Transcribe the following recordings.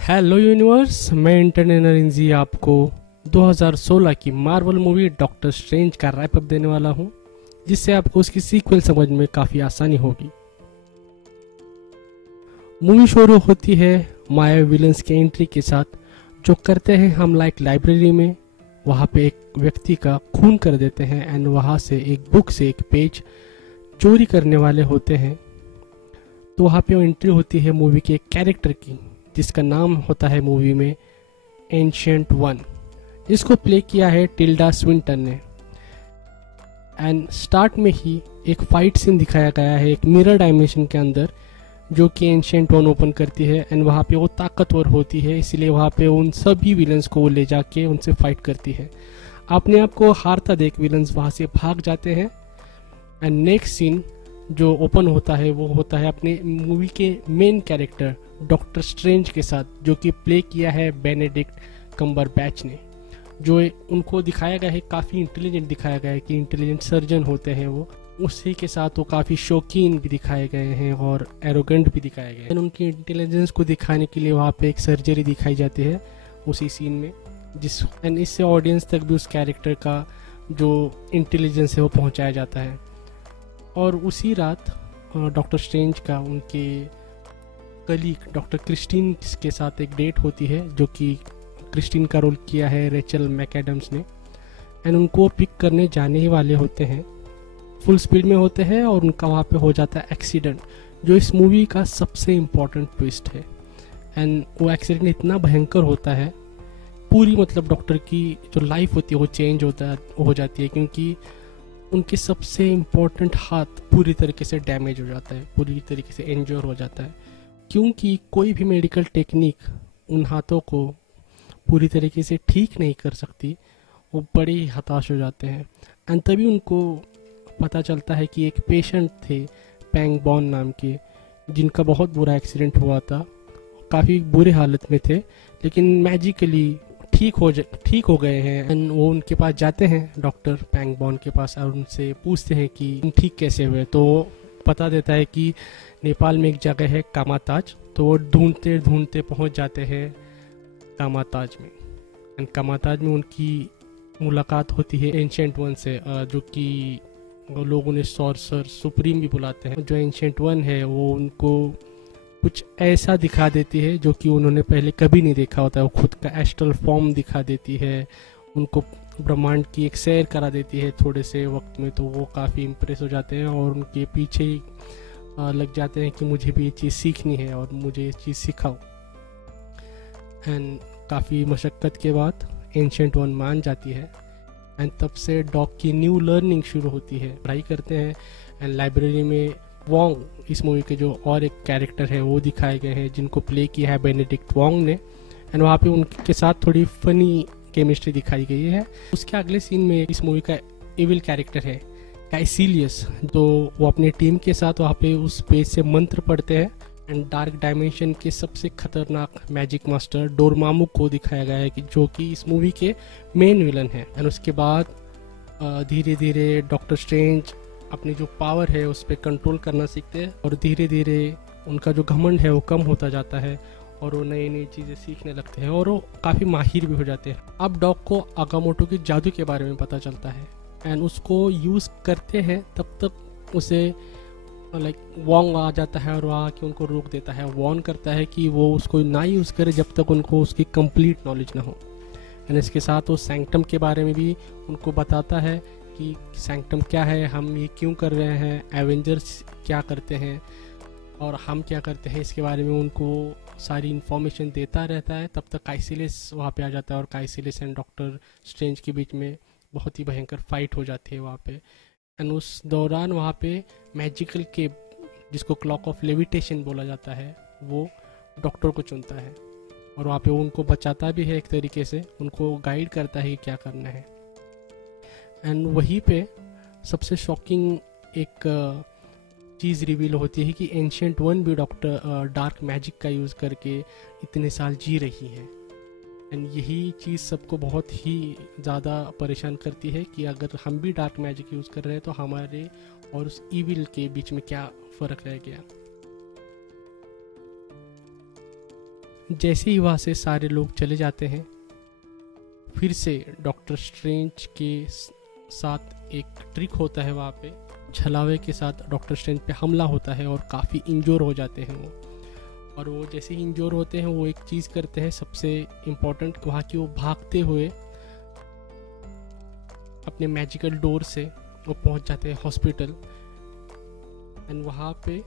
Hello universe, मैं इंटरनेटर इंजी आपको 2016 की मार्वल मूवी डॉक्टर स्ट्रेंज का रैप अप देने वाला हूं, जिससे आपको उसकी सीक्वल समझ में काफ़ी आसानी होगी। मूवी शुरू होती है माया विलन्स के एंट्री के साथ, जो करते हैं हम लाइक लाइब्रेरी में। वहाँ पे एक व्यक्ति का खून कर देते हैं एंड वहाँ से एक बुक से एक पेज चोरी करने वाले होते हैं। तो वहाँ पे एंट्री होती है मूवी के एक कैरेक्टर की, जिसका नाम होता है मूवी में एंशिएंट वन। इसको प्ले किया है टिल्डा स्विंटन ने। एंड स्टार्ट में ही एक फाइट सीन दिखाया गया है एक मिरर डायमेंशन के अंदर, जो कि एंशिएंट वन ओपन करती है एंड वहाँ पे वो ताकतवर होती है, इसलिए वहाँ पे उन सभी विलन्स को वो ले जाके उनसे फाइट करती है। अपने आप को हारता देख विलन्स वहाँ से भाग जाते हैं। एंड नेक्स्ट सीन जो ओपन होता है वो होता है अपने मूवी के मेन कैरेक्टर डॉक्टर स्ट्रेंज के साथ, जो कि प्ले किया है बेनेडिक्ट कम्बरबैच ने। जो उनको दिखाया गया है काफ़ी इंटेलिजेंट दिखाया गया है कि इंटेलिजेंट सर्जन होते हैं वो। उसी के साथ वो काफ़ी शौकीन भी दिखाए गए हैं और एरोगेंट भी दिखाए गए हैं। उनकी इंटेलिजेंस को दिखाने के लिए वहाँ पे एक सर्जरी दिखाई जाती है उसी सीन में, एंड इससे ऑडियंस तक भी उस कैरेक्टर का जो इंटेलिजेंस है वो पहुँचाया जाता है। और उसी रात डॉक्टर स्ट्रेंज का उनके कलीग डॉक्टर क्रिस्टीन के साथ एक डेट होती है, जो कि क्रिस्टीन का रोल किया है रेचल मैकएडम्स ने। एंड उनको पिक करने जाने ही वाले होते हैं, फुल स्पीड में होते हैं और उनका वहाँ पे हो जाता है एक्सीडेंट, जो इस मूवी का सबसे इम्पोर्टेंट ट्विस्ट है। एंड वो एक्सीडेंट इतना भयंकर होता है, पूरी मतलब डॉक्टर की जो लाइफ होती है वो चेंज हो जाती है, क्योंकि उनके सबसे इम्पोर्टेंट हाथ पूरी तरीके से डैमेज हो जाता है, पूरी तरीके से इंजर हो जाता है, क्योंकि कोई भी मेडिकल टेक्निक उन हाथों को पूरी तरीके से ठीक नहीं कर सकती। वो बड़े ही हताश हो जाते हैं। एंड तभी उनको पता चलता है कि एक पेशेंट थे पैंग बॉन नाम के, जिनका बहुत बुरा एक्सीडेंट हुआ था, काफ़ी बुरे हालत में थे, लेकिन मैजिकली ठीक हो गए हैं। एंड वो उनके पास जाते हैं डॉक्टर पैंग बॉन के पास और उनसे पूछते हैं कि तुम ठीक कैसे हुए। तो वो पता देता है कि नेपाल में एक जगह है कामाताज। तो वो ढूंढते ढूंढते पहुंच जाते हैं कामाताज में। एंड कामाताज में उनकी मुलाकात होती है एंशिएंट वन से, जो कि लोग उन्हें सॉर्सर सुप्रीम भी बुलाते हैं। जो एंशिएंट वन है वो उनको कुछ ऐसा दिखा देती है जो कि उन्होंने पहले कभी नहीं देखा होता है। वो खुद का एस्ट्रल फॉर्म दिखा देती है, उनको ब्रह्मांड की एक सैर करा देती है थोड़े से वक्त में। तो वो काफ़ी इम्प्रेस हो जाते हैं और उनके पीछे ही लग जाते हैं कि मुझे भी ये चीज़ सीखनी है और मुझे ये चीज़ सिखाओ। एंड काफ़ी मशक्क़त के बाद एंशिएंट वन मान जाती है। एंड तब से डॉग की न्यू लर्निंग शुरू होती है, पढ़ाई करते हैं। एंड लाइब्रेरी में वोंग, इस मूवी के जो और एक कैरेक्टर है वो दिखाए गए हैं, जिनको प्ले किया है बेनेडिक्ट वोंग ने। एंड वहाँ पे उनके साथ थोड़ी फनी केमिस्ट्री दिखाई गई है। उसके अगले सीन में इस मूवी का इविल कैरेक्टर है काइसिलियस, तो वो अपने टीम के साथ वहाँ पे उस पेज से मंत्र पढ़ते हैं। एंड डार्क डायमेंशन के सबसे खतरनाक मैजिक मास्टर डोरमामू को दिखाया गया है, कि जो कि इस मूवी के मेन विलन है। एंड उसके बाद धीरे धीरे डॉक्टर स्ट्रेंज अपनी जो पावर है उस पर कंट्रोल करना सीखते हैं और धीरे धीरे उनका जो घमंड है वो कम होता जाता है और वो नई नई चीज़ें सीखने लगते हैं और वो काफ़ी माहिर भी हो जाते हैं। अब डॉग को आगामोटो के जादू के बारे में पता चलता है एंड उसको यूज़ करते हैं, तब तक उसे लाइक वॉन्ग आ जाता है और वो आके उनको रोक देता है, वॉर्न करता है कि वो उसको ना यूज़ करे जब तक उनको उसकी कंप्लीट नॉलेज ना हो। एंड इसके साथ वो सैंक्टम के बारे में भी उनको बताता है कि सैंक्टम क्या है, हम ये क्यों कर रहे हैं, एवेंजर्स क्या करते हैं और हम क्या करते हैं, इसके बारे में उनको सारी इन्फॉर्मेशन देता रहता है। तब तक काइसिलियस वहाँ पे आ जाता है और काइसिलियस एंड डॉक्टर स्ट्रेंज के बीच में बहुत ही भयंकर फाइट हो जाती है वहाँ पे। एंड उस दौरान वहाँ पे मैजिकल के, जिसको क्लॉक ऑफ लेविटेशन बोला जाता है, वो डॉक्टर को चुनता है और वहाँ पे वो उनको बचाता भी है, एक तरीके से उनको गाइड करता है कि क्या करना है। एंड वहीं पे सबसे शॉकिंग एक चीज़ रिवील होती है कि एंशिएंट वन भी डॉक्टर डार्क मैजिक का यूज़ करके इतने साल जी रही है। एंड यही चीज़ सबको बहुत ही ज़्यादा परेशान करती है कि अगर हम भी डार्क मैजिक यूज़ कर रहे हैं तो हमारे और उस इविल के बीच में क्या फ़र्क रह गया। जैसे ही वहाँ से सारे लोग चले जाते हैं, फिर से डॉक्टर स्ट्रेंज के साथ एक ट्रिक होता है। वहाँ पे छलावे के साथ डॉक्टर स्ट्रेंज पे हमला होता है और काफ़ी इंजोर हो जाते हैं वो। और वो जैसे ही इंजोर होते हैं, वो एक चीज़ करते हैं सबसे इम्पोर्टेंट, वहाँ की वो भागते हुए अपने मैजिकल डोर से वो पहुँच जाते हैं हॉस्पिटल। एंड वहाँ पे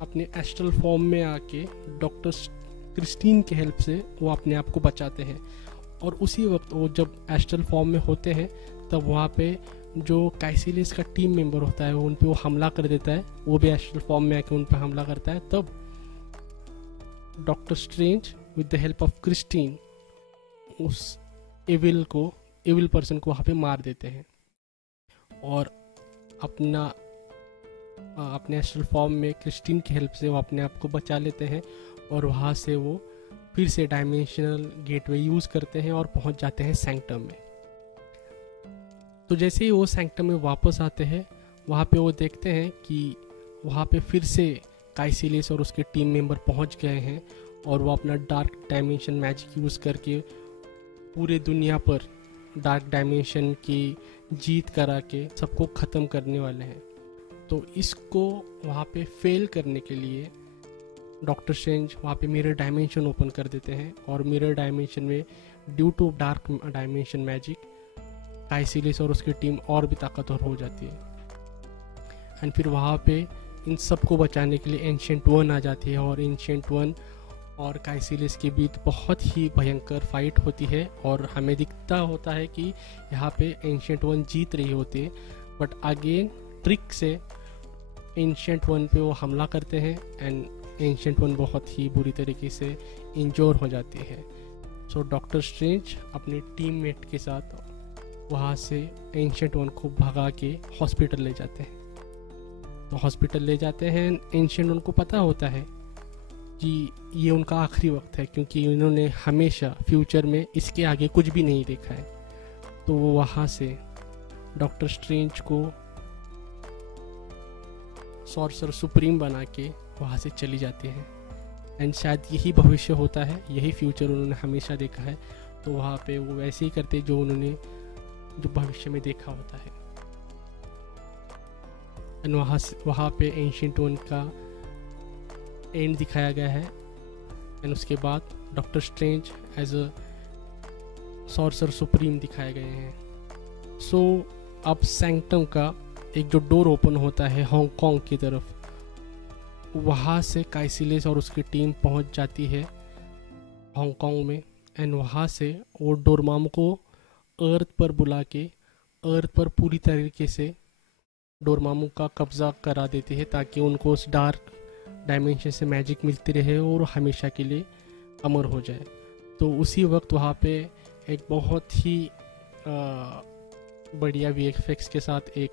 अपने एस्ट्रल फॉर्म में आके डॉक्टर क्रिस्टीन के हेल्प से वो अपने आप को बचाते हैं। और उसी वक्त वो जब एस्ट्रल फॉर्म में होते हैं, तब वहाँ पे जो काइसिलियस का टीम मेंबर होता है वो उन पे वो हमला कर देता है। वो भी एस्ट्रल फॉर्म में आके उन पे हमला करता है। तब doctor strange with the help of Christine उस एविल पर्सन को वहाँ पे मार देते हैं और अपने एस्ट्रल फॉर्म में क्रिस्टीन की हेल्प से वो अपने आप को बचा लेते हैं। और वहाँ से वो फिर से डायमेंशनल गेटवे यूज़ करते हैं और पहुँच जाते हैं सैंक्टम में। तो जैसे ही वो सैंक्टम में वापस आते हैं, वहाँ पे वो देखते हैं कि वहाँ पे फिर से काइसिलियस और उसके टीम मेंबर पहुँच गए हैं और वो अपना डार्क डायमेंशन मैजिक यूज़ करके पूरे दुनिया पर डार्क डायमेंशन की जीत करा के सबको ख़त्म करने वाले हैं। तो इसको वहाँ पे फेल करने के लिए डॉक्टर स्ट्रेंज वहाँ पे मिरर डायमेंशन ओपन कर देते हैं। और मिरर डायमेंशन में due to dark dimension magic Kaecilius और उसकी टीम और भी ताकतवर हो जाती है। एंड फिर वहाँ पे इन सबको बचाने के लिए एंशिएंट वन आ जाती है और एंशिएंट वन और काइसिलियस के बीच बहुत ही भयंकर फाइट होती है। और हमें दिखता होता है कि यहाँ पे एंशिएंट वन जीत रही होती है, बट अगेन ट्रिक से एंशिएंट वन पे वो हमला करते हैं एंड एंशिएंट वन बहुत ही बुरी तरीके से इंजोर हो जाती है। सो डॉक्टर स्ट्रेंज अपने टीममेट के साथ वहाँ से एंशिएंट वन को भगा के हॉस्पिटल ले जाते हैं। तो हॉस्पिटल ले जाते हैं, एंशिएंट वन को पता होता है कि ये उनका आखिरी वक्त है, क्योंकि उन्होंने हमेशा फ्यूचर में इसके आगे कुछ भी नहीं देखा है। तो वो वहाँ से डॉक्टर स्ट्रेंज को सॉर्सर सुप्रीम बना के वहाँ से चली जाती है। एंड शायद यही भविष्य होता है, यही फ्यूचर उन्होंने हमेशा देखा है। तो वहाँ पे वो वैसे ही करते जो उन्होंने जो भविष्य में देखा होता है। एंड वहाँ पे एंशिएंट वन का एंड दिखाया गया है। एंड उसके बाद Doctor Strange as a sorcerer supreme दिखाए गए हैं। सो अब सैंक्टम का एक जो डोर ओपन होता है हांगकांग की तरफ, वहाँ से काइसिलियस और उसकी टीम पहुँच जाती है हांगकांग में। एंड वहाँ से वो डोरमामू को अर्थ पर बुला के अर्थ पर पूरी तरीके से डोरमामू का कब्जा करा देती है, ताकि उनको उस डार्क डायमेंशन से मैजिक मिलती रहे और हमेशा के लिए अमर हो जाए। तो उसी वक्त वहाँ पे एक बहुत ही बढ़िया VFX के साथ एक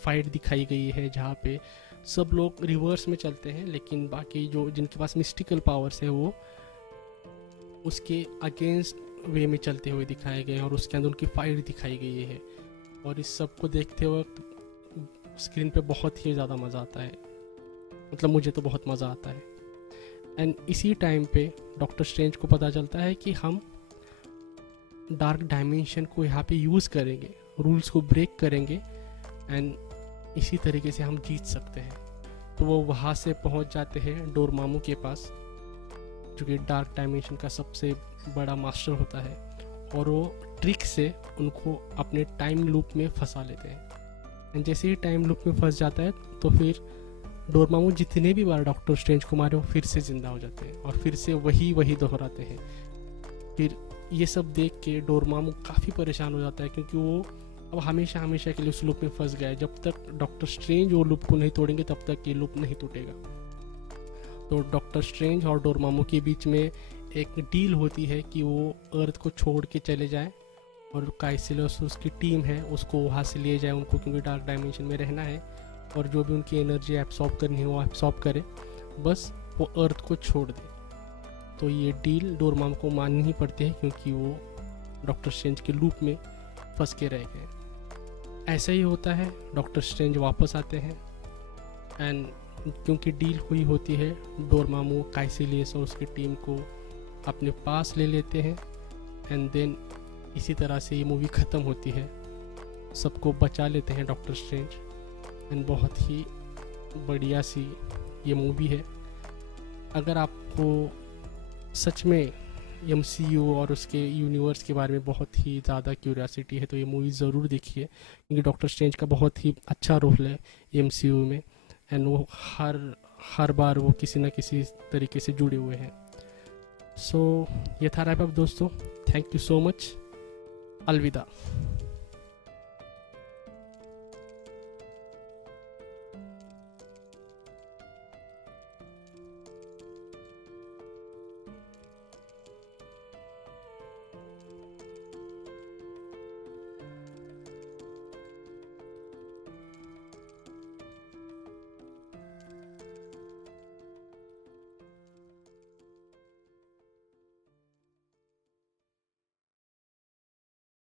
फाइट दिखाई गई है, जहाँ पे सब लोग रिवर्स में चलते हैं, लेकिन बाकी जो जिनके पास मिस्टिकल पावर्स है वो उसके अगेंस्ट वे में चलते हुए दिखाए गए हैं और उसके अंदर उनकी फाइट दिखाई गई है। और इस सब को देखते वक्त स्क्रीन पे बहुत ही ज़्यादा मज़ा आता है, मतलब मुझे तो बहुत मज़ा आता है। एंड इसी टाइम पे डॉक्टर स्ट्रेंज को पता चलता है कि हम डार्क डायमेंशन को यहाँ पे यूज़ करेंगे, रूल्स को ब्रेक करेंगे एंड इसी तरीके से हम जीत सकते हैं। तो वो वहाँ से पहुँच जाते हैं डोरमामू के पास, जो कि डार्क डायमेंशन का सबसे बड़ा मास्टर होता है, और वो ट्रिक से उनको अपने टाइम लूप में फंसा लेते हैं। एंड जैसे ही टाइम लूप में फंस जाता है, तो फिर डोरमामू जितने भी बार डॉक्टर स्ट्रेंज को मारे वो फिर से ज़िंदा हो जाते हैं और फिर से वही दोहराते हैं। फिर ये सब देख के डोरमामू काफ़ी परेशान हो जाता है, क्योंकि वो अब हमेशा के लिए उस लूप में फंस गया है। जब तक डॉक्टर स्ट्रेंज वो लूप को नहीं तोड़ेंगे तब तक ये लूप नहीं टूटेगा। तो डॉक्टर स्ट्रेंज और डोरमामू के बीच में एक डील होती है कि वो अर्थ को छोड़ के चले जाए और काइसिलियस उसकी टीम है उसको वहाँ से ले जाए उनको, क्योंकि डार्क डायमेंशन में रहना है और जो भी उनकी एनर्जी एब्सॉर्ब करनी है वो एब्सॉर्ब करे, बस वो अर्थ को छोड़ दे। तो ये डील डोरमामू को माननी ही पड़ती है, क्योंकि वो डॉक्टर स्ट्रेंज के लूप में फंस के रह गए। ऐसा ही होता है, डॉक्टर स्ट्रेंज वापस आते हैं एंड क्योंकि डील हुई होती है, डोरमामू काइसिलियस और उसकी टीम को अपने पास ले लेते हैं एंड देन इसी तरह से ये मूवी ख़त्म होती है। सबको बचा लेते हैं डॉक्टर स्ट्रेंज एंड बहुत ही बढ़िया सी ये मूवी है। अगर आपको सच में MCU और उसके यूनिवर्स के बारे में बहुत ही ज़्यादा क्यूरियोसिटी है तो ये मूवी ज़रूर देखिए, क्योंकि डॉक्टर स्ट्रेंज का बहुत ही अच्छा रोल है MCU में एंड वो हर बार वो किसी न किसी तरीके से जुड़े हुए हैं। सो ये था रैप अप दोस्तों, थैंक यू सो मच, अलविदा।